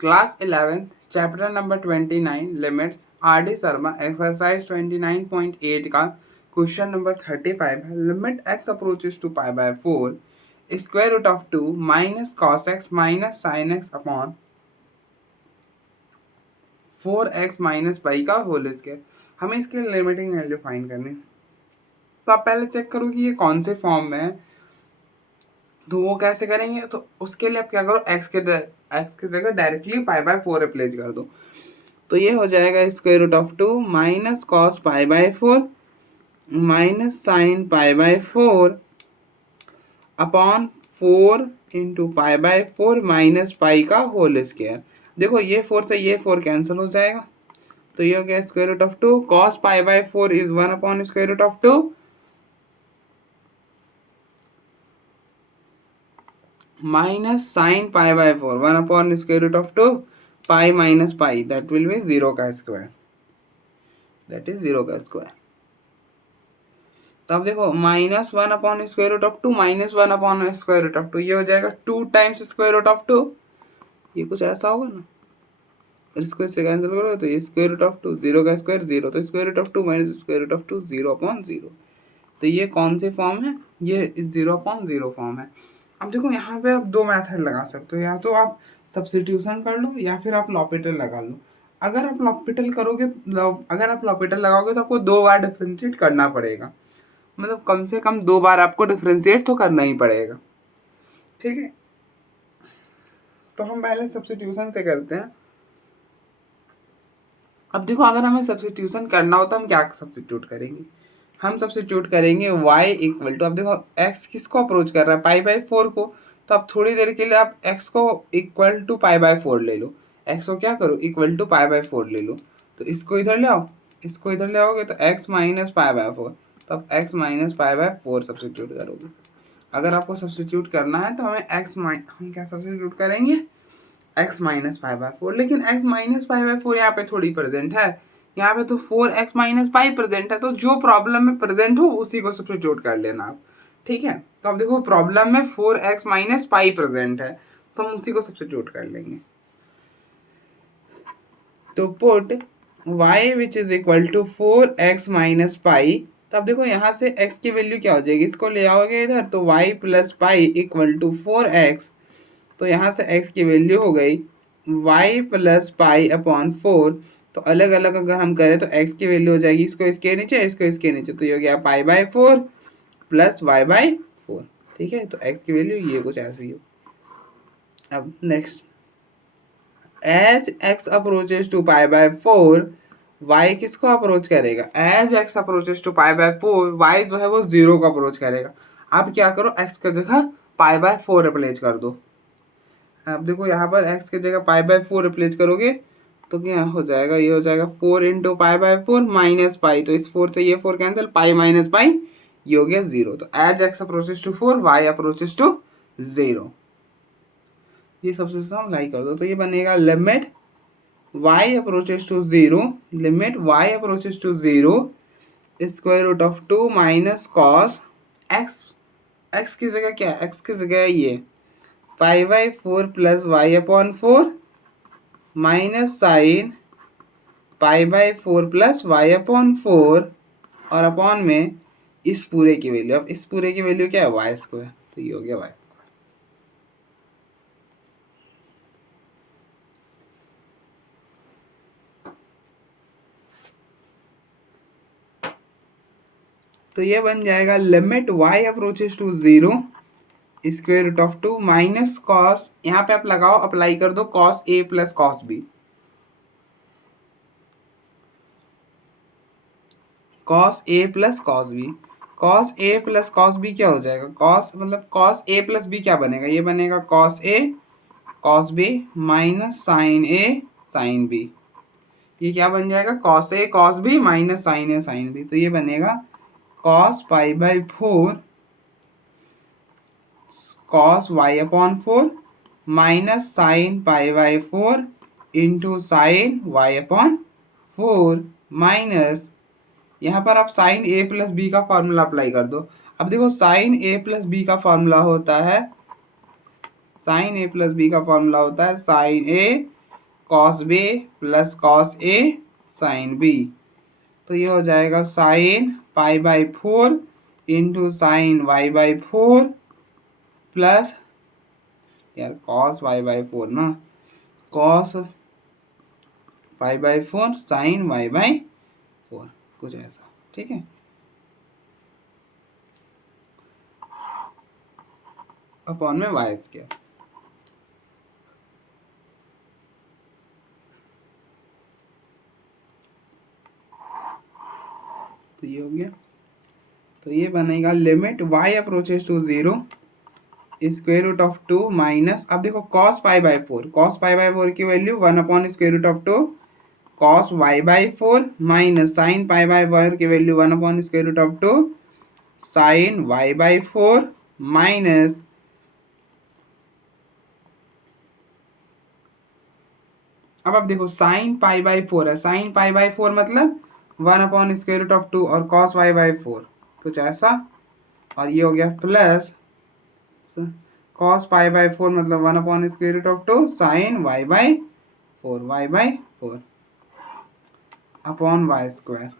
Class 11th, chapter number 29, limits, R.D. Sharma, exercise 29.8 का question number 35 है. Limit x approaches to pi by 4 square root of 2 minus cos x minus sine x upon 4x minus pi का whole square. हमें इसके limiting value find करनी. तो आप पहले check करो कि ये कौन से फॉर्म में है. तो वो कैसे करेंगे, तो उसके लिए आप क्या करो, x के जगह डायरेक्टली पाई बाय 4 रिप्लेस कर दो. तो ये हो जाएगा square root of 2 minus cos pi by 4 minus sine pi by 4 upon 4 into pi by 4 minus pi का होल स्क्वायर. देखो ये 4 से ये 4 कैंसिल हो जाएगा. तो ये हो गया square root of 2 cos pi by 4 is 1 upon square root of 2 minus sine pi by 4 1 upon square root of 2 pi minus pi, that will be 0 का स्क्वायर, दैट इज 0 का स्क्वायर. तो अब देखो minus 1 upon square root of 2 minus 1 upon square root of 2, ये हो जाएगा 2 times square root of 2. ये कुछ ऐसा होगा ना, और इसको इससे कैंसिल करो तो ये स्क्वायर रूट ऑफ 2 0 का स्क्वायर 0, तो square root of 2 minus square root of 2 0 upon 0. तो ये कौन से फॉर्म है, ये 0 अपॉन 0 फॉर्म है. अब देखो यहाँ पे आप दो मेथड लगा सकते हो, या तो आप सब्स्टिट्यूशन कर लो या फिर आप लॉपिटल लगा लो. अगर आप लॉपिटल करोगे, अगर आप लॉपिटल लगाओगे तो आपको 2 बार डिफ्रेंशिएट करना पड़ेगा. मतलब कम से कम 2 बार आपको डिफ्रेंशिएट तो करना ही पड़ेगा. ठीक है, तो हम पहले सब्स्टिट्यूशन से करते हैं. अब देखो अगर हमें सब्स्टिट्यूशन करना हो तो हम क्या सब्स्टिट्यूट करेंगे, हम सब्स्टिट्यूट करेंगे y इक्वल टू, अब देखो x किसको अप्रोच कर रहा है, पाई बाय 4 को. तो आप थोड़ी देर के लिए आप x को इक्वल टू पाई बाय 4 ले लो. x को क्या करो, इक्वल टू पाई बाय 4 ले लो. तो इसको इधर ले आओ, इसको इधर ले आओगे तो x माइनस पाई बाय 4. तो आप x minus pi by 4 substitute करोगे. अगर आपको सब्स्टिट्यूट करना है तो हमें हम क्या सब्स्टिट्यूट करेंगे, x माइनस पाई बाय 4. लेकिन x माइनस पाई बाय 4 यहाँ पे थोड़ी प्रेजेंट है, यहाँ पे तो 4x माइनस पाई प्रेजेंट है. तो जो प्रॉब्लम में प्रेजेंट हो उसी को सब्स्टिट्यूट कर लेना आप. ठीक है, तो अब देखो प्रॉब्लम में 4x माइनस पाई प्रेजेंट है, तो हम उसी को सब्स्टिट्यूट कर लेंगे. तो put y which is equal to 4x minus pi. तो अब देखो यहाँ से x की वैल्यू क्या हो जाएगी, इसको ले आओगे इधर तो y plus pi equal to 4x. तो यहाँ से x की वैल्यू हो गई y प्लस पाई अपॉन 4. तो अलग अलग अगर हम करें तो x की वैल्यू हो जाएगी इसको इसके नीचे, इसको इसके नीचे. तो ये हो गया pi by 4 plus y by 4. ठीक है, तो x की वैल्यू ये कुछ ऐसी हो. अब next, as x approaches to pi by 4 y किसको अप्रोच करेगा, as x approaches to pi by 4 y जो है वो 0 को अप्रोच करेगा. अब क्या करो, x की जगह पाई बाय 4 रिप्लेस कर दो. अब देखो यहाँ पर x की जगह पाई बाय 4 रिप्लेस करोगे तो क्या हो जाएगा, ये हो जाएगा 4 into pi by 4 minus pi. तो इस 4 से ये 4 कैंसिल, पाई माइनस पाई, ये हो गया 0. तो as x approaches to 4 y approaches to 0. ये सबसे अप्लाई कर दो तो ये बनेगा limit y approaches to 0, limit y approaches to 0 square root of 2 minus cos x की जगह क्या, x की जगह ये pi by 4 plus y upon 4 minus sine pi by 4 plus y upon 4 और अपॉन में इस पूरे की वैल्यू. अब इस पूरे की वैल्यू क्या है, वाई स्क्वायर. तो ये हो गया वाई. तो ये बन जाएगा limit y approaches to 0 square root of 2 minus cos, यहाँ पे आप लगाओ, अप्लाई कर दो cos a plus cos b. Cos a plus cos b, cos a plus cos b क्या हो जाएगा, कॉस मतलब कॉस a प्लस b क्या बनेगा, ये बनेगा cos a cos b minus sine a sine b. ये क्या बन जाएगा, cos a cos b minus sine a sine b. तो ये बनेगा cos pi by 4 cos y upon 4 minus sine pi by 4 into sine y upon 4 minus, यहाँ पर आप साइन a प्लस बी का फॉर्मूला अप्लाई कर दो. अब देखो साइन a प्लस बी का फॉर्मूला होता है, साइन a प्लस बी का फॉर्मूला होता है sine a cos b plus cos a sine b. तो ये हो जाएगा sine pi by 4 into sine y by 4 plus यार कॉस वाई बाई 4 ना, cos pi by 4 sine y by 4, कुछ ऐसा। ठीक है, अपॉन में वाई स्क्वायर। तो ये हो गया। तो ये बनेगा limit y approaches to 0 square root of 2 minus, अब देखो cos pi by 4, cos pi by 4 की value 1 upon square root of 2 cos y by 4 minus sine pi by 4 की value 1 upon square root of 2 sine y by 4 minus, अब आप देखो sign pi by 4 है, sine pi by 4 मतलब 1 upon square root of 2 और cos y by 4 कुछ ऐसा, और ये हो गया प्लस cos पाई बाई 4 मतलब 1 upon square root of 2 sine y by 4 upon y square.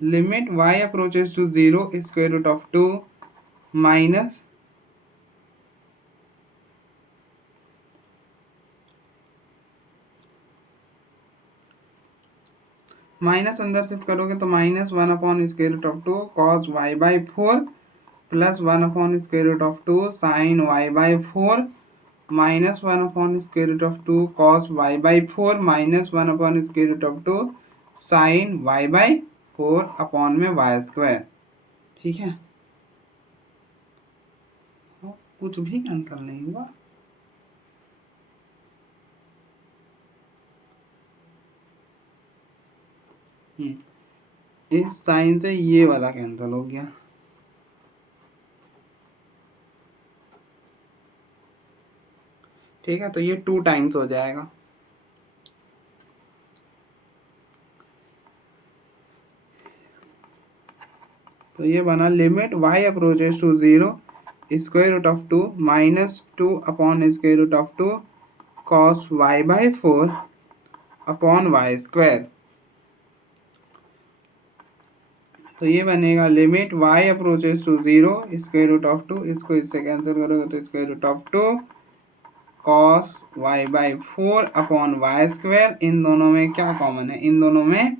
Limit y approaches to 0 square root of 2 minus minus अंदर शिफ्ट करोगे तो minus 1 upon square root of 2 cos y by 4 plus 1 upon square root of 2 sine y by 4 minus 1 upon square root of 2 cos y by 4 minus 1 upon square root of 2 sine y by 4 upon में y square. ठीक है, कुछ भी cancel नहीं हुआ। इस sign से ये वाला कैंसिल हो गया। ठीक है, तो ये 2 टाइम्स हो जाएगा। तो ये बना limit y approaches to 0 square root of 2 minus 2 upon square root of 2 cos y by 4 upon y square. तो ये बनेगा limit y approaches to 0 square root of 2, इसको इससे कैंसिल करोगे तो square root of 2 cos y by 4 upon y square. इन दोनों में क्या कॉमन है, इन दोनों में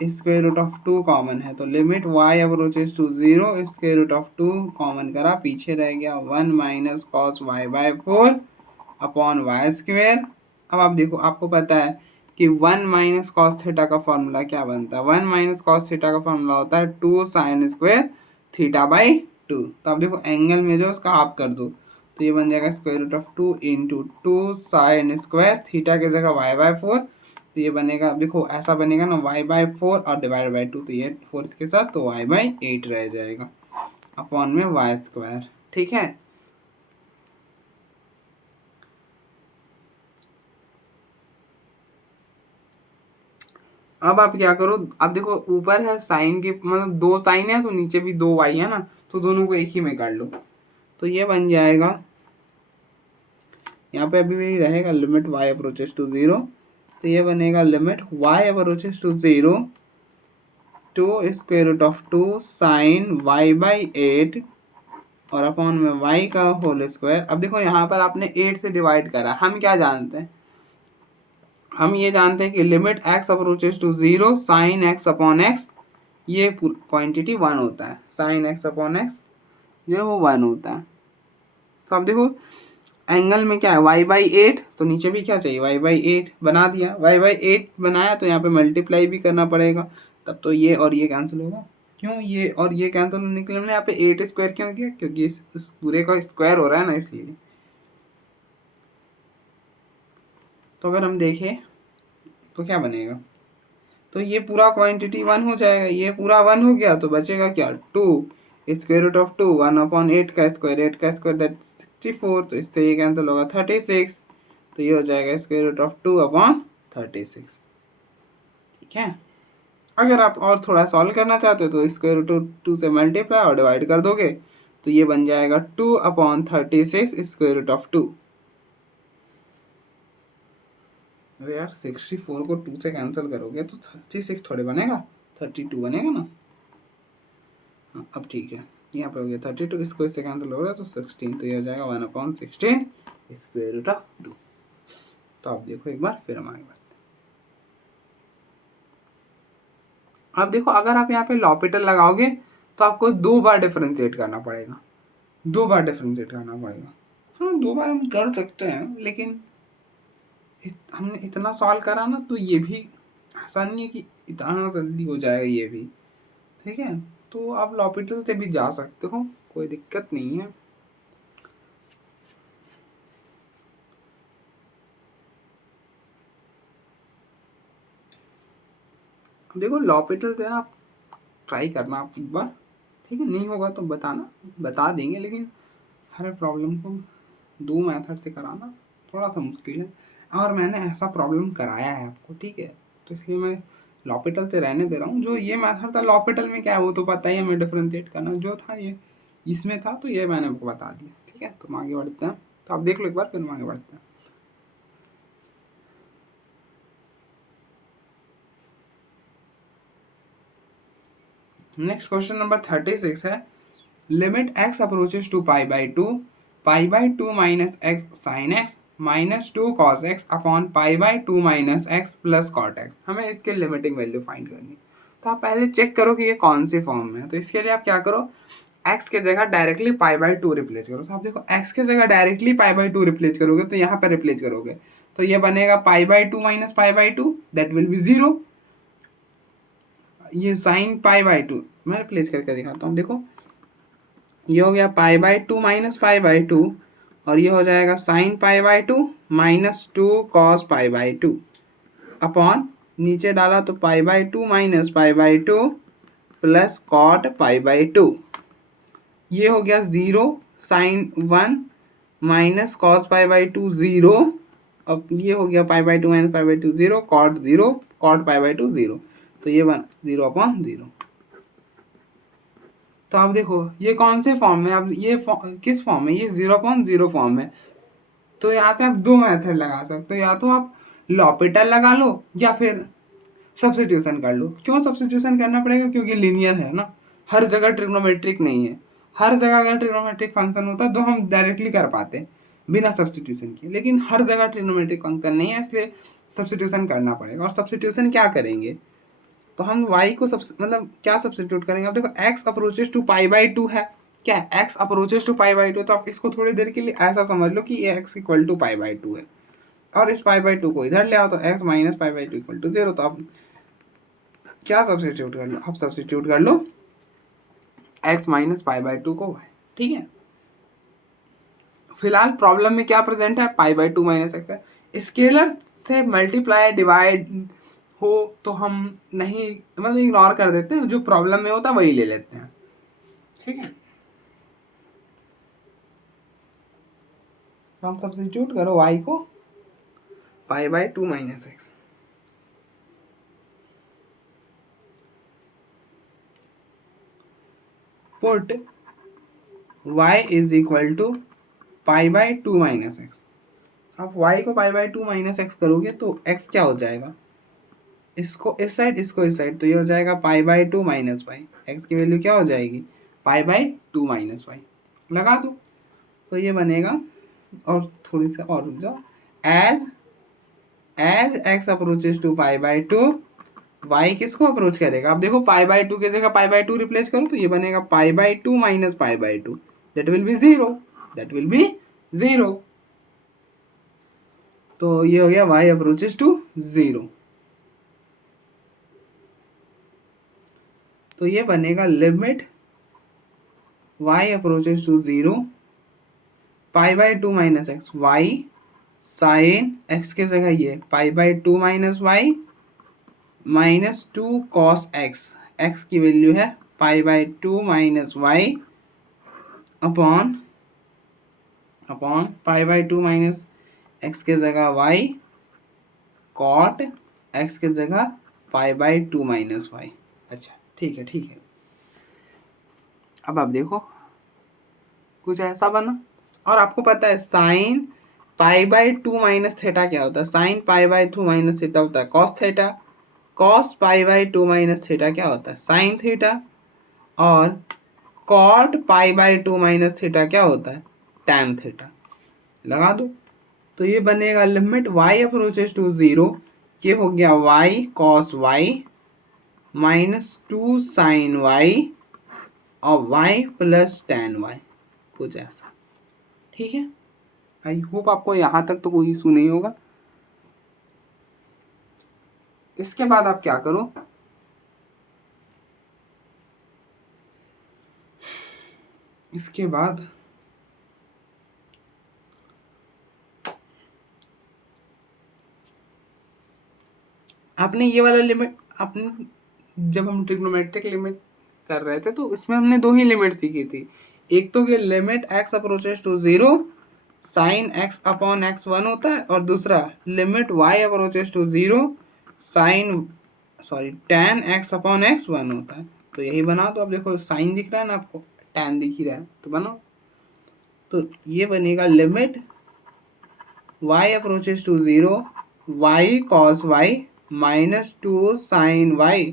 स्क्वायर रूट ऑफ 2 कॉमन है। तो limit y approaches to 0 square root of 2 common करा, पीछे रह गया 1 minus cos y by 4 upon y square. अब आप देखो, आपको पता है कि 1 माइनस कॉस थीटा का फॉर्मूला क्या बनता है, 1 माइनस कॉस थीटा का फॉर्मूला होता है 2 साइन स्क्वायर थीटा बाई 2। तो आप देखो एंगल में जो उसका हाफ कर दो, तो ये बन जाएगा square root of 2 into 2 sine square theta की जगह वाई बाई 4। तो ये बनेगा, देखो ऐसा बनेगा ना, वाई बाई 4 और डिवाइड बाई 2, तो ये 4 इसके साथ तो वाई बाई 8 रह जाएगा अपॉन में वाई स्क्वायर। ठीक है, अब आप क्या करो, अब देखो ऊपर है साइन की, मतलब 2 साइन है तो नीचे भी 2 वाई है ना, तो दोनों को एक ही में कर लो। तो ये बन जाएगा, यहाँ पे अभी भी रहेगा लिमिट y अप्रोचेस टू 0। तो ये बनेगा limit y approaches to 0 two square root of 2 sine y by 8 और अपॉन में y का होल स्क्वायर। अब देखो यहाँ पर आपने 8 से डिवाइड करा, हम क्या जानते हैं, हम ये जानते हैं कि limit x approaches to 0 sine x upon x, ये क्वांटिटी 1 होता है, साइन x अपॉन x जो है वो 1 होता है। तो अब देखो एंगल में क्या है, y बाई 8, तो नीचे भी क्या चाहिए, y बाई 8 बना दिया, y बाई 8 बनाया तो यहाँ पे मल्टीप्लाई भी करना पड़ेगा, तब तो ये और ये कैंसिल होगा। क्यों ये और ये कैंसिल होने के लिए हमने यहाँ पे 8 स्क्वायर क्यों दिया, क्योंकि इस पूरे का स्क्वायर हो रहा है ना, इसलिए। तो अगर हम देखें तो क्या बनेगा, तो ये पूरा क्वांटिटी 1 हो जाएगा, ये पूरा 1 हो गया, तो बचेगा क्या 2 स्क्वायर रूट ऑफ 2 1 अपॉन 8 का स्क्वायर, 8 का स्क्वायर दैट 64, तो इससे ये कैंसिल होगा 36। तो ये हो जाएगा स्क्वायर रूट ऑफ 2/36। ठीक है, अगर आप और थोड़ा सॉल्व करना चाहते हो तो स्क्वायर रूट ऑफ 2 से मल्टीप्लाई और डिवाइड कर दोगे तो ये बन जाएगा 2/36 स्क्वायर रूट ऑफ 2। अरे यार 64 को 2 से कैंसिल करोगे तो 36 थोड़े बनेगा, 32 बनेगा ना। हाँ अब ठीक है, यहाँ पे हो गया 32, इसको इससे कैंसिल हो गया तो 16, तो ये हो जाएगा 1/16 स्क्वायर रूट ऑफ 2। तो आप देखो एक बार फिर हम आगे बढ़ते हैं। अब देखो अगर आप यहाँ पे लॉपिटल लगाओगे तो आपको 2 बार डिफरेंशिएट करना पड़ेगा, 2 बार डिफरेंशिएट करना पड़ेगा। हाँ 2 बार हम कर सकते हैं, लेकिन हमने इतना सॉल्व करा ना तो ये भी आसान नहीं है कि इतना जल्दी हो जाएगा ये भी। ठीक है, तो आप लॉपिटल से भी जा सकते हो, कोई दिक्कत नहीं है। देखो लॉपिटल से ना आप ट्राई करना आप एक बार, ठीक है, नहीं होगा तो बताना, बता देंगे, लेकिन हर प्रॉब्लम को 2 मेथड से कराना थोड़ा सा मुश्किल है, और मैंने ऐसा प्रॉब्लम कराया है आपको, ठीक है, तो इसलिए मैं लॉपिटल से रहने दे रहा हूँ। जो ये मेथड था लॉपिटल में क्या है वो तो पता ही है, हमें डिफरेंशिएट करना जो था ये इसमें था, तो ये मैंने आपको बता दिया। ठीक है, तो हम आगे बढ़ते हैं, तो आप देख लो एक बार फिर हम आगे बढ़ते हैं। नेक्स्ट क्वेश्चन नंबर 36 है, limit x approaches to pi by two minus x sine x minus 2 cos x upon pi by 2 minus x plus cot x. हमें इसके लिमिटिंग वैल्यू फाइंड करनी है। तो आप पहले चेक करो कि ये कौन सी फॉर्म में है। तो इसके लिए आप क्या करो, x के जगह डायरेक्टली पाई बाई 2 रिप्लेस करो। तो आप देखो x के जगह डायरेक्टली पाई बाई 2 रिप्लेस करोगे तो यहाँ पर रिप्लेस करोगे तो ये बनेगा pi by 2 minus pi by 2, that will be 0। ये साइन पाई बाई 2 मैं रिप्लेस करके दिखाता हूँ। देखो ये हो गया pi by 2 minus pi by 2, और ये हो जाएगा sine pi by 2 minus 2 cos pi by 2 upon नीचे डाला तो pi by 2 minus pi by 2 plus cot pi by 2। ये हो गया 0, sine 1 minus cos pi by 2 0। अब ये हो गया pi by 2 minus pi by 2 0, cot pi by 2 0, तो ये बन 0/0। तो आप देखो ये कौन से फॉर्म में, अब ये किस फॉर्म में, ये 0/0 फॉर्म में। तो यहाँ से आप 2 मेथड लगा सकते हो, या तो आप लॉपिटल लगा लो या फिर सब्स्टिट्यूशन कर लो। क्यों सब्स्टिट्यूशन करना पड़ेगा, क्योंकि लीनियर है ना, हर जगह ट्रिग्नोमेट्रिक नहीं है। हर जगह अगर ट्रिग्नोमेट्रिक फंक्शन होता तो हम डायरेक्टली कर पाते बिना सब्स्टिट्यूशन के, लेकिन हर जगह ट्रिग्नोमेट्रिक फंक्शन नहीं है, इसलिए सब्स्टिट्यूशन करना पड़ेगा। और सब्स्टिट्यूशन क्या करेंगे, तो हम y को मतलब क्या सब्स्टिट्यूट करेंगे। अब देखो x approaches to pi by 2 है, क्या है x approaches to pi by 2, तो आप इसको थोड़ी देर के लिए ऐसा समझ लो कि ये x equal to pi by 2 है, और इस पाई बाई 2 को इधर ले आओ तो x minus pi by 2 equal to 0। तो आप क्या सब्स्टिट्यूट कर लो, आप सब्स्टिट्यूट कर लो x माइनस पाई बाई 2 को y। ठीक है, फिलहाल प्रॉब्लम में क्या प्रेजेंट है, पाई बाई 2 माइनस एक्स है। स्केलर से मल्टीप्लाई डिवाइड हो तो हम नहीं, मतलब इग्नोर कर देते हैं, जो प्रॉब्लम में होता है वही ले लेते हैं। ठीक है, तो हम सब्स्टिट्यूट करो y को pi by 2 minus x, put y is equal to pi by 2 minus x. आप y को पाई बाई 2 माइनस एक्स करोगे तो x क्या हो जाएगा, इसको इस साइड इसको इस साइड, तो ये हो जाएगा pi by 2 minus y. X की वैल्यू क्या हो जाएगी, पाई बाई 2 माइनस वाई लगा दो, तो ये बनेगा। और थोड़ी सी और रुक जाओ, as as x approaches to pi by 2 y किसको अप्रोच करेगा। अब देखो पाई बाई 2 की जगह पाई बाई 2 रिप्लेस करो तो ये बनेगा pi by 2 minus pi by 2, that will be 0, that will be 0। तो ये हो गया वाई अप्रोचेस टू 0। तो ये बनेगा limit y approaches to 0 pi by 2 minus x y sine x के जगह ये pi by 2 minus y minus 2 cos x, x की वैल्यू है pi by 2 minus y upon upon pi by 2 minus x की जगह वाई कॉट एक्स की जगह पाई by 2 minus Y. अच्छा ठीक है ठीक है। अब आप देखो कुछ ऐसा बना। और आपको पता है sine pi by 2 minus theta क्या होता है? Sine pi by 2 minus theta होता है cos theta. Cos pi by 2 minus theta क्या होता है? Sine theta. और cot pi by 2 minus theta क्या होता है? Tan theta. लगा दो। तो ये बनेगा लिमिट y अप्रोचेस टू 0, ये हो गया y cos y minus 2 sine y और y प्लस टैन y, कुछ ऐसा। ठीक है, आई होप आपको यहाँ तक तो कोई इशू नहीं होगा। इसके बाद आप क्या करो, इसके बाद आपने ये वाला लिमिट, आपने जब हम ट्रिग्नोमेट्रिक लिमिट कर रहे थे तो इसमें हमने दो ही लिमिट सीखी थी। एक तो ये limit x approaches to 0 sine x upon x 1 होता है, और दूसरा limit y approaches to 0 sine tan x upon x 1 होता है। तो यही बनाओ। तो अब देखो साइन दिख रहा है ना आपको, tan दिख ही रहा है, तो बनाओ। तो ये बनेगा limit y approaches to 0 y cos y minus 2 sine y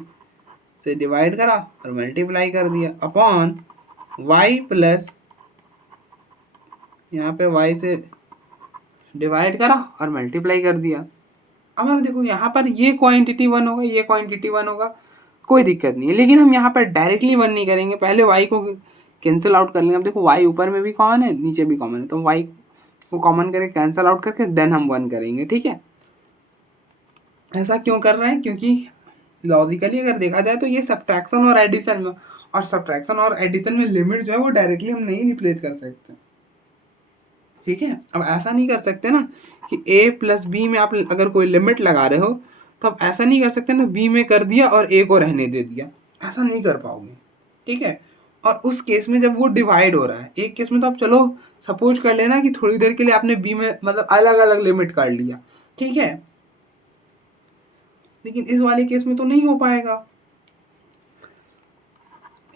से डिवाइड करा और मल्टीप्लाई कर दिया अपॉन y प्लस, यहाँ पे y से डिवाइड करा और मल्टीप्लाई कर दिया। अब हम देखो यहाँ पर ये क्वांटिटी 1 होगा, ये क्वांटिटी 1 होगा, कोई दिक्कत नहीं है। लेकिन हम यहाँ पर डायरेक्टली 1 नहीं करेंगे, पहले y को कैंसिल आउट कर लेंगे। अब देखो y ऊपर में भी कॉमन है, नीचे भी कॉमन है, तो y को कॉमन करके कैंसिल आउट करके देन हम 1 करेंगे। ठीक है, ऐसा क्यों कर रहे हैं? क्योंकि लॉजिकली अगर देखा जाए तो ये सब्ट्रैक्शन और एडिशन में, और सब्ट्रैक्शन और एडिशन में लिमिट जो है वो डायरेक्टली हम नहीं रिप्लेस कर सकते। ठीक है, अब ऐसा नहीं कर सकते ना कि a प्लस बी में आप अगर कोई लिमिट लगा रहे हो तो आप ऐसा नहीं कर सकते ना b में कर दिया और a को रहने दे दिया, ऐसा नहीं कर पाओगे। ठीक है, और उस केस में जब वो डिवाइड हो रहा है, एक केस में तो आप चलो सपोज कर लेना कि थोड़ी देर के लिए आपने b में मतलब अलग अलग लिमिट कर लिया, ठीक है, लेकिन इस वाले केस में तो नहीं हो पाएगा।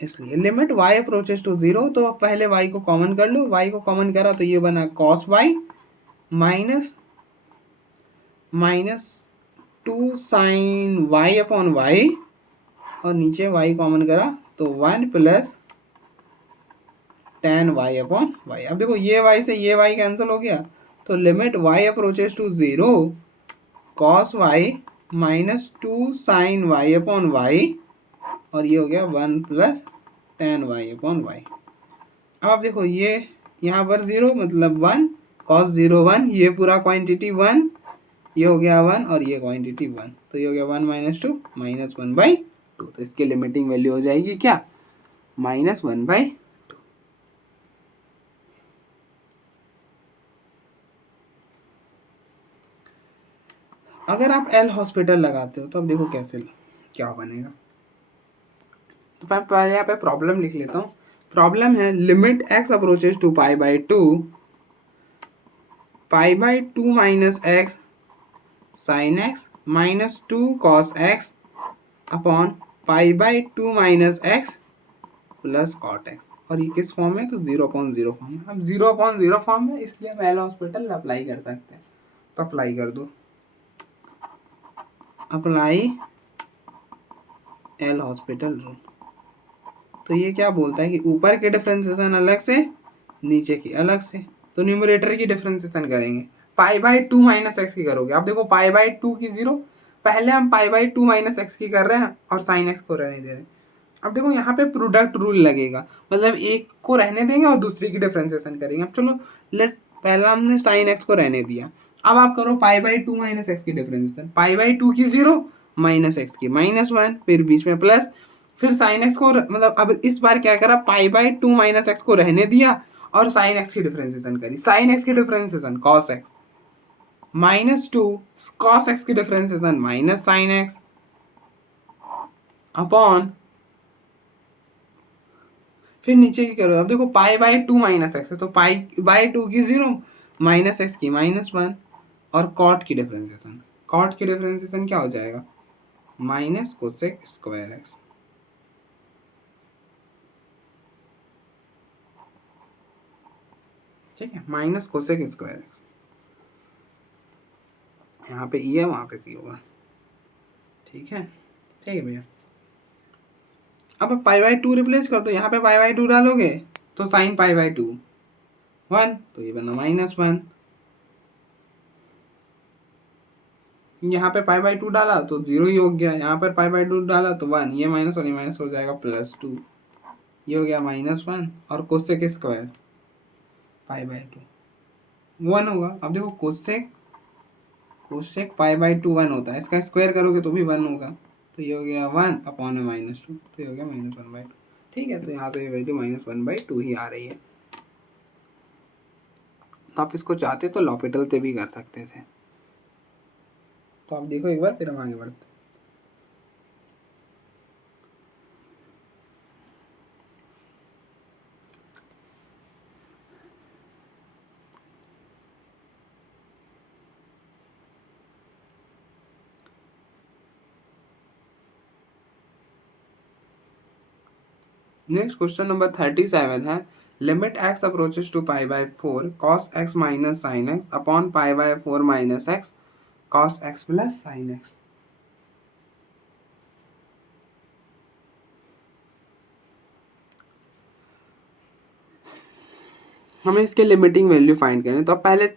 इसलिए लिमिट y अप्रोचेस टू 0, तो पहले y को कॉमन कर लो। y को कॉमन करा तो ये बना cos y minus 2 sine y upon y, और नीचे y कॉमन करा तो 1 plus tan y upon y। अब देखो ये y से ये y कैंसिल हो गया, तो limit y approaches to 0 cos y minus 2 sine y upon y, और ये हो गया 1 plus tan y upon y। अब आप देखो ये यहाँ पर 0 मतलब 1 cos 0 1, ये पूरा क्वांटिटी 1, ये हो गया 1 और ये क्वांटिटी 1, तो ये हो गया 1 माइनस 2 माइनस 1/2। तो इसकी लिमिटिंग वैल्यू हो जाएगी क्या? माइनस 1/2। अगर आप एल हॉस्पिटल लगाते हो तो अब देखो कैसे क्या बनेगा। तो मैं पहले यहाँ पे प्रॉब्लम लिख लेता हूँ। प्रॉब्लम है limit x approaches to pi by 2 minus x sine x minus 2 cos x upon pi by 2 minus x plus cot x, और ये किस फॉर्म में? तो 0/0 फॉर्म में। अब 0/0 फॉर्म में इसलिए हम एल हॉस्पिटल अप्लाई कर सकते हैं, तो अप्लाई कर दो। Apply L hospital rule. तो ये क्या बोलता है कि ऊपर के डिफरेंशिएशन अलग से, नीचे की अलग से, तो न्यूमरेटर की डिफरेंशिएशन करेंगे। पाई बाई 2 माइनस एक्स की करोगे। अब देखो पाई बाई 2 की 0, पहले हम पाई बाई 2 माइनस एक्स की कर रहे हैं और साइन एक्स को रहने दे रहे हैं। अब देखो यहाँ पे प्रोडक्ट रूल लगेगा, मतलब एक को रहने देंगे और दूसरी की डिफरेंशिएशन करेंगे। अब चलो पहला हमने साइन एक्स को रहने दिया, अब आप करो पाई बाई 2 माइनस एक्स की डिफरेंशिएशन। पाई बाई 2 की 0 माइनस एक्स की -1, फिर बीच में प्लस, फिर साइन एक्स को मतलब अब इस बार क्या करा, पाई बाई 2 माइनस एक्स को रहने दिया और साइन एक्स की डिफरेंशिएशन करी। साइन एक्स की differentiation cos x -2 cos x की differentiation minus sine x upon, फिर नीचे की करो। अब देखो पाई बाई 2 माइनस एक्स है, तो पाई बाई 2 की 0 माइनस एक्स की -1, और कॉट की डिफरेंशिएशन, कॉट की डिफरेंशिएशन क्या हो जाएगा, माइनस कोसेक स्क्वायर एक्स। ठीक है, माइनस कोसेक स्क्वायर एक्स, यहाँ पे ई है वहाँ पे सी होगा। ठीक है, ठीक है भैया। अब पाई बाई टू रिप्लेस कर दो, यहाँ पे पाई बाई टू डालोगे तो साइन पाई बाई टू 1, तो ये बना -1। यहाँ पे पाई बाई टू डाला तो 0 ही हो गया, यहाँ पर पाई बाई टू डाला तो 1, ये माइनस और ये माइनस हो जाएगा +2, ये हो गया -1 और cosec square pi by to 1 होगा। अब देखो cosec cosec pi by to 1 होता है, इसका स्क्वायर करोगे तो भी 1 होगा, तो ये हो गया 1/-2, तो ये हो गया -1/2। ठीक है, तो यहाँ पे वैल्यू -1/2 ही आ रही है। तो आप इसको चाहते तो लॉपिटल से भी कर सकते थे। तो आप देखो एक बार, फिर हम आगे बढ़ते हैं। नेक्स्ट क्वेश्चन नंबर 37 है, limit x approaches to pi by 4 cos x minus sine x upon pi by 4 minus x cos x plus sine x। हमें इसके लिमिटिंग वैल्यू फाइंड करनी है, तो आप पहले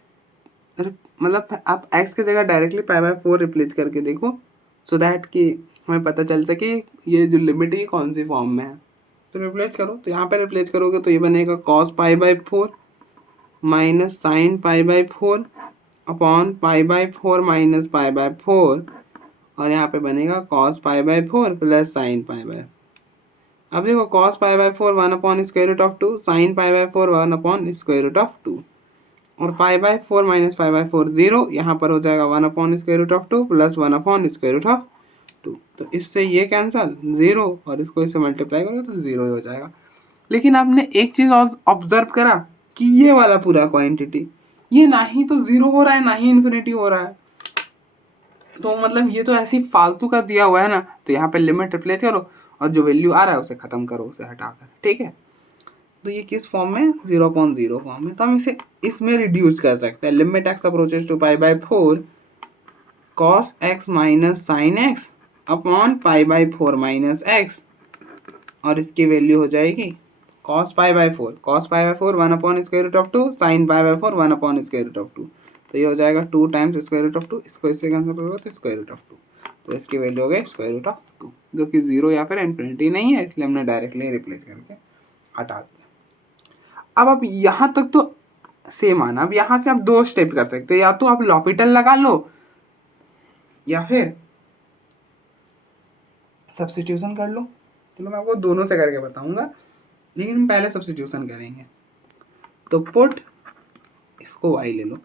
मतलब आप x की जगह डायरेक्टली पाई बाई 4 रिप्लेस करके देखो, सो दैट कि हमें पता चल सके ये जो लिमिट है कौन सी फॉर्म में है। तो रिप्लेस करो, तो यहाँ पे रिप्लेस करोगे तो ये बनेगा cos pi by 4 minus sine pi by 4 upon pi by 4 minus pi by 4, और यहाँ पे बनेगा cos pi by 4 plus sine pi by. अब देखो cos pi by 4 1/√2, sign pi by 4 1/√2, और पाई बाई 4 माइनस पाई बाई 4 0, यहाँ पर हो जाएगा 1/√2 प्लस 1/√2। तो इससे ये कैंसल 0, और इसको इससे मल्टीप्लाई करो तो 0 ही हो जाएगा। लेकिन आपने एक चीज़ और ऑब्जर्व करा कि ये वाला पूरा क्वांटिटी ये ना ही तो 0 हो रहा है ना ही इन्फिनिटी हो रहा है, तो मतलब ये तो ऐसे ही फालतू का दिया हुआ है ना। तो यहाँ पे लिमिट रिप्लेस करो और जो वैल्यू आ रहा है उसे खत्म करो, उसे हटाकर। ठीक है, तो ये किस फॉर्म में, 0/0 फॉर्म में। तो हम इसे इसमें रिड्यूस कर सकते हैं, limit x approaches to pi by 4 cos x minus sine x upon pi by 4 minus x, और इसकी वैल्यू हो जाएगी cos pi by 4 1/2, sine pi by 4 1/2। तो ये हो जाएगा 2 टाइम्स √2, इसको इससे कैंसिल करोगे तो √2, तो इसकी वैल्यू हो गई √2, जो कि 0 या फिर इन्फिनिटी नहीं है, इसलिए हमने डायरेक्टली रिप्लेस करके हटा दिया। अब आप यहाँ तक तो सेम आना, अब यहाँ से आप 2 स्टेप कर सकते हैं, या तो आप लॉपिटल लगा लो या फिर सब्स्टिट्यूशन कर लो। चलो मैं आपको दोनों से करके बताऊंगा, लेकिन हम पहले सब्स्टिट्यूशन करेंगे। तो पुट इसको y ले लो,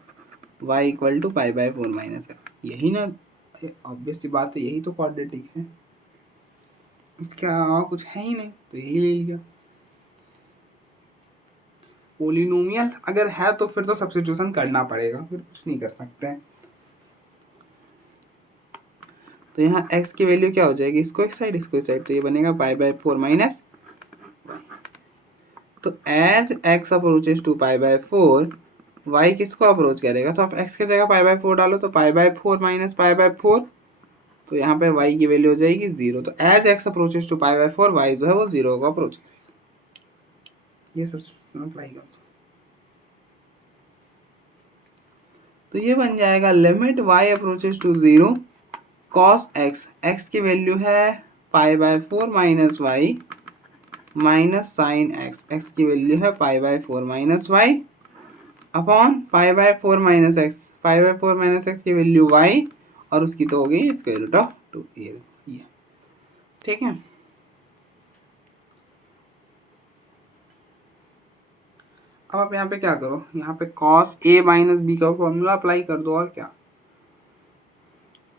y equal to pi by 4 minus है, यही ना ऑब्वियस सी बात है, यही तो क्वाड्रेटिक है, क्या और कुछ है ही नहीं, तो यही ले लिया। पोलिनोमियल अगर है तो फिर तो सब्स्टिट्यूशन करना पड़ेगा, फिर कुछ नहीं कर सकते हैं। तो यहाँ x की वैल्यू क्या हो जाएगी, इसको एक साइड इसको एक साइड, तो ये बनेगा पाई बाई 4 माइनस। तो as x approaches to pi by 4 y किसको अप्रोच करेगा, तो आप x की जगह पाई बाई 4 डालो तो pi by 4 minus pi by 4, तो यहाँ पे y की वैल्यू हो जाएगी 0। तो as x approaches to pi by 4 y जो है वो 0 को अप्रोच करेगा। ये सब अप्लाई कर दो, तो ये बन जाएगा limit y approaches to 0 cos x, x की वैल्यू है pi by 4 minus y minus sine x, x की वैल्यू है pi by 4 minus y upon pi by 4 minus x, pi by 4 minus x की वैल्यू y, और उसकी तो हो गई √2, ये ठीक है। अब आप यहाँ पे क्या करो, यहाँ पे cos a माइनस बी का फॉर्मूला अप्लाई कर दो, और क्या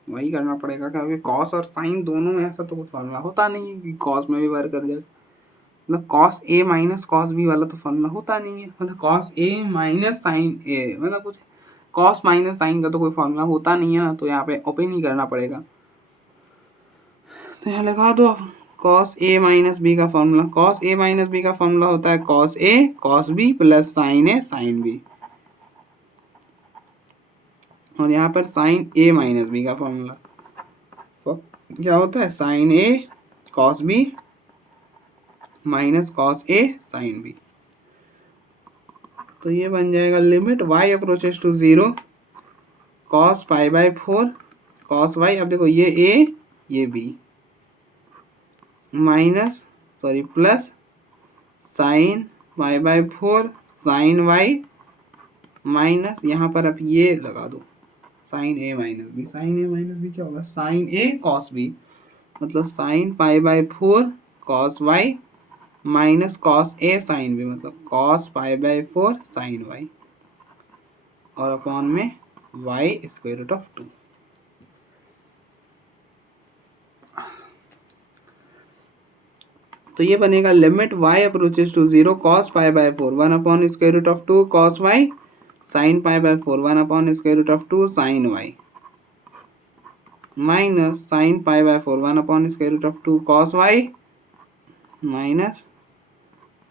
वही करना पड़ेगा, क्योंकि cos और sin दोनों में ऐसा तो कोई फॉर्मूला होता नहीं है कि cos में भी वर्क कर जाए, मतलब cos a minus cos b वाला तो फॉर्मूला होता नहीं है, मतलब cos a minus sin a, मतलब कुछ कॉस माइनस साइन का तो कोई फॉर्मूला होता नहीं है ना, तो यहाँ पे ओपन ही करना पड़ेगा। तो यहाँ लगा दो कॉस ए माइनस बी का formula. Cos a minus b का फॉर्मूला होता है cos a cos b plus sine a sine b, और यहाँ पर साइन ए माइनस बी का फॉर्मूला क्या होता है sine a cos b minus cos a sine b. तो ये बन जाएगा limit y approaches to 0 cos pi by 4 cos y, अब देखो ये a ये b minus sorry plus sine pi by 4 sine y minus यहाँ पर अब ये लगा दो sine a minus b. Sine a minus b क्या होगा साइन ए कॉस बी, मतलब sine pi by 4 cos y minus cos a sine b, मतलब cos pi by 4 sine y, और अपॉन में वाई स्क्वायर रूट ऑफ 2। तो ये बनेगा limit y approaches to 0 cos pi by 4 1 upon square root of 2 cos y sine pi by 4 1 upon square root of 2 sine y minus sine pi by 4 1 upon square root of 2 cos y minus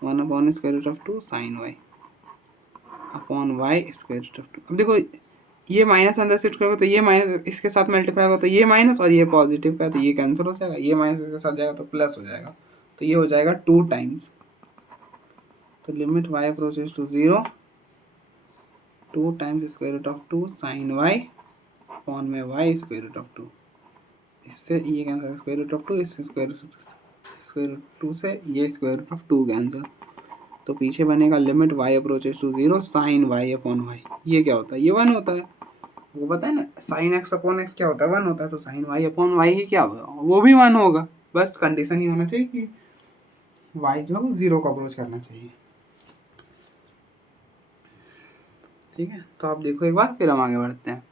1 upon square root of 2 sine y upon y square root of 2। अब देखो ये minus अंदर shift करोगे तो ये minus इसके साथ multiply होगा तो ये माइनस, और ये पॉजिटिव का तो ये कैंसिल हो जाएगा, ये माइनस इसके साथ जाएगा तो प्लस हो जाएगा, तो ये हो जाएगा 2 टाइम्स। तो limit y approaches to 0 2 times square root of 2 sine y upon में y स्क्वायर रूट ऑफ 2, इससे ये कैंसिल स्क्वायर रूट ऑफ 2 इससे स्क्वायर रूट 2 से ये स्क्वायर रूट ऑफ 2 कैंसिल, तो पीछे बनेगा limit y approaches to 0 sine y upon y. ये क्या होता है ये 1 होता है, वो पता है ना साइन x अपॉन x क्या होता है 1 होता है, तो साइन y अपॉन वाई ही क्या होगा वो भी 1 होगा, बस कंडीशन ही होना चाहिए कि y जो है वो 0 को अप्रोच करना चाहिए। ठीक है, तो आप देखो एक बार फिर हम आगे बढ़ते हैं।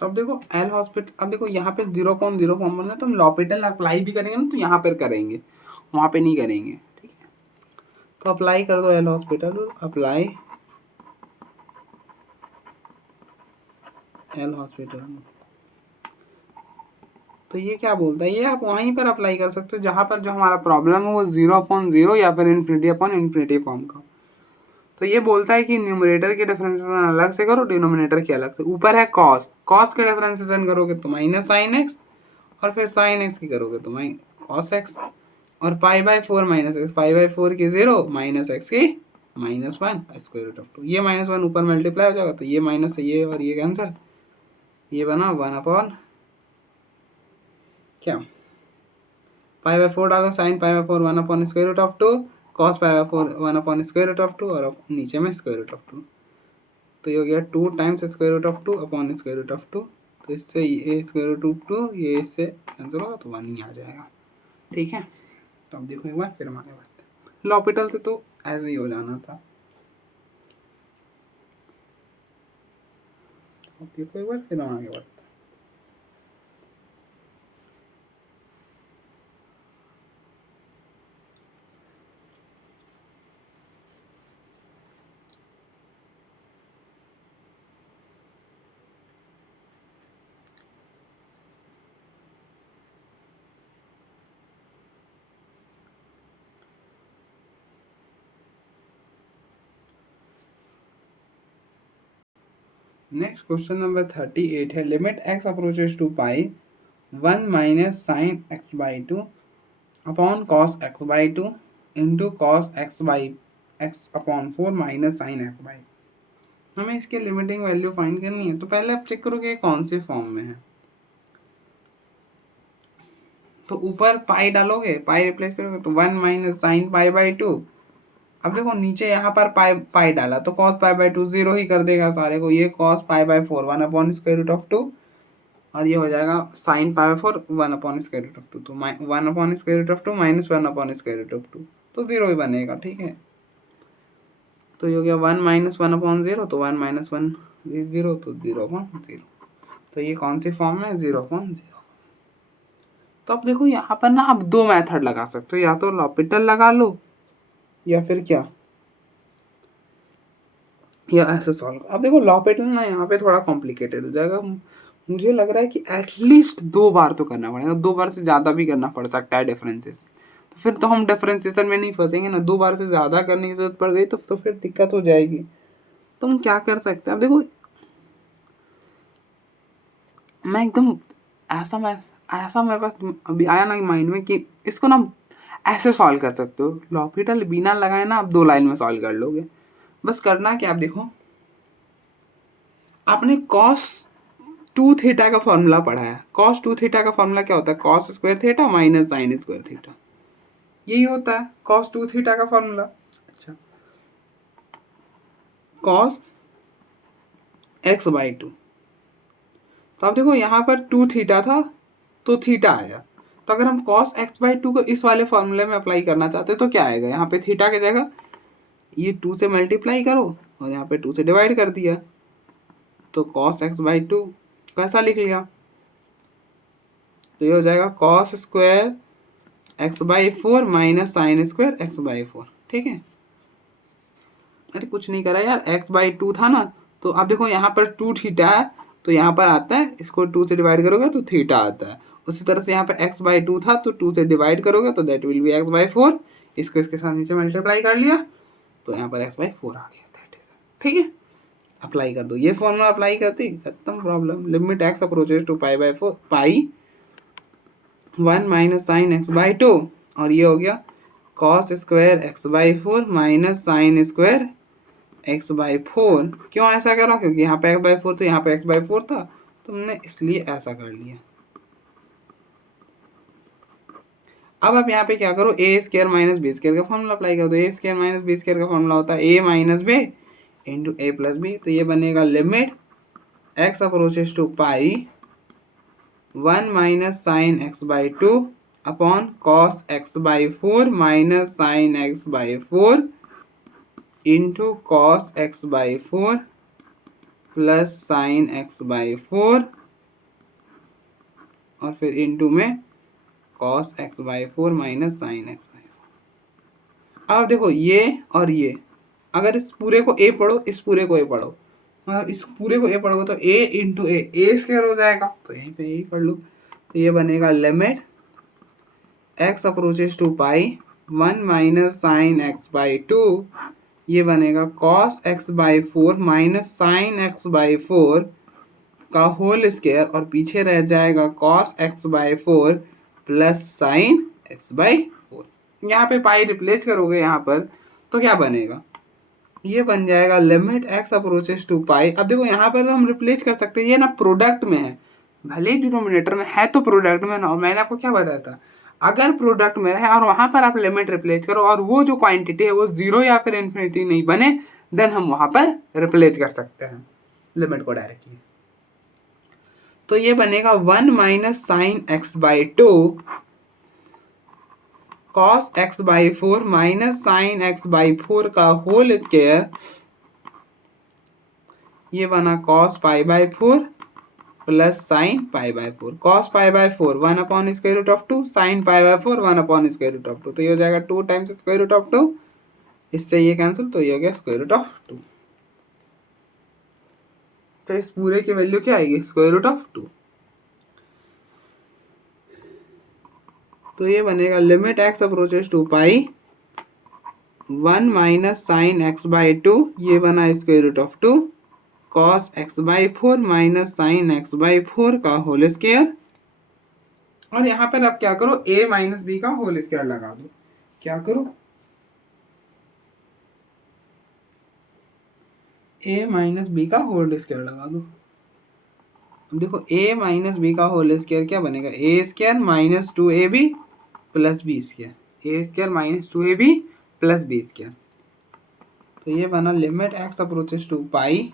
तो अब देखो एल हॉस्पिटल, अब देखो यहाँ पे 0.0 फॉर्म बनना है तो हम लॉपिटल अप्लाई भी करेंगे ना तो यहाँ पर करेंगे, वहाँ पे नहीं करेंगे। ठीक है, तो अप्लाई कर दो L hospital, apply L hospital. तो ये क्या बोलता है ये आप वहीं पर अप्लाई कर सकते हो जहाँ पर जो हमारा प्रॉब्लम है वो 0.0 या फिर इन्फिनिटी अपॉन इन्फिनिटी फॉर्म का। तो ये बोलता है कि न्यूमरेटर के डिफरेंशिएशन अलग से करो डिनोमिनेटर के अलग से। ऊपर है कॉस, कॉस के डिफरेंशिएशन करोगे तो माइनस साइन एक्स, और फिर साइन एक्स की करोगे तो कॉस एक्स, और पाई by 4 minus x, pi by 4 की 0 माइनस एक्स की -1 स्क्वायर रूट ऑफ 2, ये -1 ऊपर मल्टीप्लाई हो जाएगा तो ये माइनस है ये और ये कैंसिल, ये बना 1 अपॉन क्या पाई बाय 4 डालो sine pi by 4 1 upon square root of 2 cos pi by 4 1 upon square root of 2 और नीचे में स्क्वायर रूट ऑफ 2, तो ये हो गया 2 times square root of 2 upon square root of 2, तो इससे ये स्क्वायर रूट ऑफ 2 ये इससे कैंसिल होगा तो 1 ही आ जाएगा। ठीक है, तो अब देखो एक बार फिर हम आगे बढ़ते हैं। लॉपिटल से तो ऐसे ही हो जाना था, अब देखो एक बार फिर हम आगे बढ़ते हैं। नेक्स्ट क्वेश्चन नंबर 38 है limit x approaches to pi 1 minus sine x by 2 upon cos x by 2 into cos x by x upon 4 minus sine x by. हमें इसके लिमिटिंग वैल्यू फाइंड करनी है, तो पहले आप चेक करो कि कौन से फॉर्म में है। तो ऊपर पाई डालोगे, पाई रिप्लेस करोगे तो 1 माइनस साइन पाई बाई 2। अब देखो नीचे यहाँ पर पाई पाई डाला तो कॉस पाई बाई 2 जीरो ही कर देगा सारे को। ये cos pi by 4 1 upon square root of 2, और ये हो जाएगा sine pi by 4 1 upon square root of 2। तो 1 upon square root of 2 minus 1 upon square root of 2, तो जीरो ही बनेगा। ठीक है, तो ये हो गया 1 माइनस 1 अपॉन 0, तो 1 माइनस 1 0, तो 0 अपॉन 0। तो ये कौन सी फॉर्म है, 0 अपॉन 0। तो अब देखो यहाँ पर ना आप दो मेथड लगा सकते हो, या तो लॉपिटल लगा लो या फिर क्या, या ऐसे सॉल्व। अब देखो लॉपिटल ना यहाँ पे थोड़ा कॉम्प्लिकेटेड हो जाएगा। मुझे लग रहा है कि एटलीस्ट 2 बार तो करना पड़ेगा, 2 बार से ज़्यादा भी करना पड़ सकता है डिफरेंसेस। तो फिर तो हम डिफरेंशिएशन में नहीं फंसेंगे ना, 2 बार से ज़्यादा करने की जरूरत पड़ गई तो फिर दिक्कत हो जाएगी। तो हम क्या कर सकते हैं, अब देखो मैं एकदम ऐसा मेरे पास अभी आया ना माइंड में कि इसको ना ऐसे सॉल्व कर सकते हो। लॉपिटल बिना लगाए ना आप 2 लाइन में सॉल्व कर लोगे। बस करना क्या, आप देखो आपने कॉस 2 थीटा का फॉर्मूला पढ़ा है। कॉस 2 थीटा का फॉर्मूला क्या होता है, cos square theta minus sine square theta, यही होता है कॉस 2 थीटा का फॉर्मूला। अच्छा, कॉस एक्स बाई 2, तो आप देखो यहाँ पर 2 थीटा था तो थीटा आया। तो अगर हम कॉस एक्स बाई 2 को इस वाले फॉर्मूले में अप्लाई करना चाहते हैं तो क्या आएगा, यहाँ पे थीटा की जगह ये 2 से मल्टीप्लाई करो और यहाँ पे 2 से डिवाइड कर दिया, तो कॉस एक्स बाई 2 कैसा लिख लिया, तो ये हो जाएगा cos square x by 4 minus sine square x by 4। ठीक है, अरे कुछ नहीं करा यार, एक्स बाई 2 था ना, तो अब देखो यहाँ पर 2 थीटा है तो यहाँ पर आता है, इसको 2 से डिवाइड करोगे तो थीटा आता है। उसी तरह से यहाँ पे एक्स बाई 2 था तो 2 से डिवाइड करोगे तो that will B x by 4। इसको इसके साथ नीचे मल्टीप्लाई कर लिया तो यहाँ पर एक्स बाई 4 आ गया, दैट इज। ठीक है, अप्लाई कर दो ये फॉर्मूला, अप्लाई करती खत्म problem. Limit x approaches to pi by 4 pi 1 minus sine x by 2, और ये हो गया cos square x by 4 minus sine square x by 4। क्यों ऐसा करा, क्योंकि यहाँ पे एक्स बाई 4 था, यहाँ पे एक्स बाई 4 था, तो हमने इसलिए ऐसा कर लिया। अब आप यहाँ पे क्या करो, A square minus B square का फॉर्मूला अप्लाई कर दो। A square minus B square का फॉर्मूला होता है A minus B into A plus B. तो ये बनेगा limit x approaches to pi 1 minus sine x by 2 upon cos x by 4 minus sine x by 4 into cos x by 4 plus sine x by 4, और फिर into में cos x by 4 minus sine x by 4। अब देखो ये और ये, अगर इस पूरे को ए पढ़ो, इस पूरे को ए पढ़ो, मतलब इस पूरे को ए पढ़ोगे तो ए इंटू ए स्क्वायर हो जाएगा, तो यहीं पे ए पढ़ लो। तो ये बनेगा limit x approaches to pi 1 minus sine x by 2, ये बनेगा cos x by 4 minus sine x by 4 का होल स्क्वायर, और पीछे रह जाएगा cos x by 4 plus sine x by 4। यहाँ पे पाई रिप्लेस करोगे यहाँ पर तो क्या बनेगा, ये बन जाएगा लिमिट एक्स अप्रोचेस टू पाई। अब देखो यहाँ पर हम रिप्लेस कर सकते हैं, ये ना प्रोडक्ट में है, भले ही डिनोमिनेटर में है तो प्रोडक्ट में ना। और मैंने आपको क्या बताया था, अगर प्रोडक्ट में है और वहाँ पर आप लिमिट रिप्लेस करो और वो जो क्वांटिटी है वो जीरो या फिर इन्फिनिटी नहीं बने, देन हम वहाँ पर रिप्लेस कर सकते हैं लिमिट को डायरेक्टली। तो ये बनेगा 1 minus sine x by 2 cos x by 4 minus sine x by 4 का होल स्क्वायर, ये बना cos pi by 4 plus sine pi by 4। Cos pi by 4 1 upon square root of 2, sine pi by 4 1 upon square root of 2, तो ये हो जाएगा 2 times square root of 2, इससे ये cancel, तो ये हो गया स्क्वायर रूट ऑफ 2। तो इस पूरे की वैल्यू क्या आएगी, स्क्वायर रूट ऑफ 2। तो ये बनेगा limit x approaches to pi 1 minus sine x by 2, ये बना square root of 2 cos x by 4 minus sine x by 4 का होल स्क्वायर, और यहाँ पर आप क्या करो, a माइनस बी का होल स्क्वायर लगा दो। क्या करो, a माइनस बी का होल स्क्वायर लगा दो। अब देखो a माइनस बी का होल स्क्वायर क्या बनेगा, a square minus 2ab plus b square, a square minus 2ab plus b square. तो ये बना limit x approaches to pi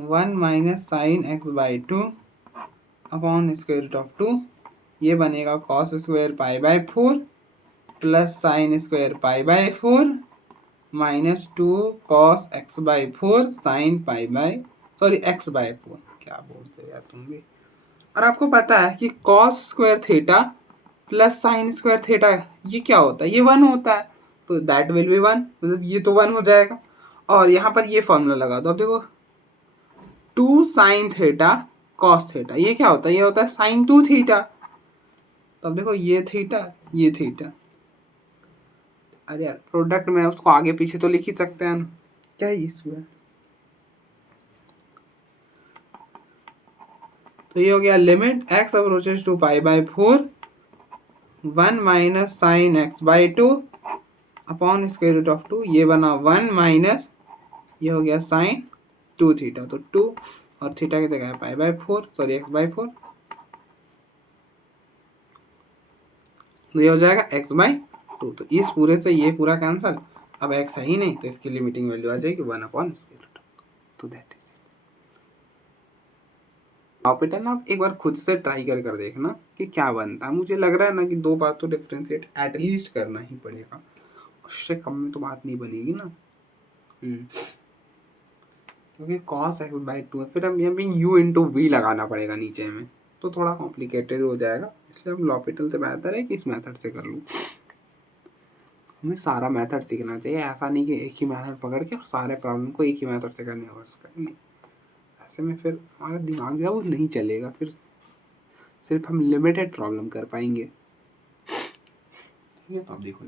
1 minus sine x by 2 upon square root of 2, ये बनेगा cos square pi by 4 plus sine square pi by 4 minus 2 cos x by 4 sign pi by x by 4। क्या बोलते हो यार तुम भी। और आपको पता है कि cos square theta plus sign square theta ये क्या होता है, ये 1 होता है, तो दैट विल बी 1, मतलब ये तो 1 हो जाएगा। और यहाँ पर ये फॉर्मूला लगा दो। अब देखो 2 साइन थीटा कॉस थीटा ये क्या होता है, ये होता है साइन 2 थीटा। तो अब देखो ये थीटा ये थीटा, अरे यार प्रोडक्ट में उसको आगे पीछे तो लिख ही सकते हैं ना, क्या इशू है। तो ये हो गया limit x approaches to pi by 4 1 minus sine x by 2 upon square root of 2, ये बना 1 माइनस ये हो गया साइन 2 थीटा, तो 2 और थीटा की जगह पाई बाई 4 सॉरी एक्स बाई 4, तो ये हो जाएगा x बाई 2। तो इस पूरे से ये पूरा कैंसल, अब x है ही नहीं तो इसकी लिमिटिंग वैल्यू आ जाएगी 1 अपॉन स्क्वायर रूट। तो दैट इज ऑपरेटर ना, आप एक बार खुद से ट्राई कर देखना कि क्या बनता है। मुझे लग रहा है ना कि 2 बार तो डिफ्रेंशिएट एटलीस्ट करना ही पड़ेगा, उससे कम में तो बात नहीं बनेगी ना। क्योंकि कॉस एक्स बाई 2 है, फिर हम यहाँ पे यू इंटू वी लगाना पड़ेगा नीचे में, तो थोड़ा कॉम्प्लिकेटेड हो जाएगा। इसलिए हम लॉपिटल से बेहतर है कि इस मेथड से कर लूँ। हमें सारा मेथड सीखना चाहिए, ऐसा नहीं कि एक ही मेथड पकड़ के सारे प्रॉब्लम को एक ही मेथड से करने और नहीं, ऐसे में फिर हमारा दिमाग जो है वो नहीं चलेगा, फिर सिर्फ हम लिमिटेड प्रॉब्लम कर पाएंगे। ठीक है, तो आप देखो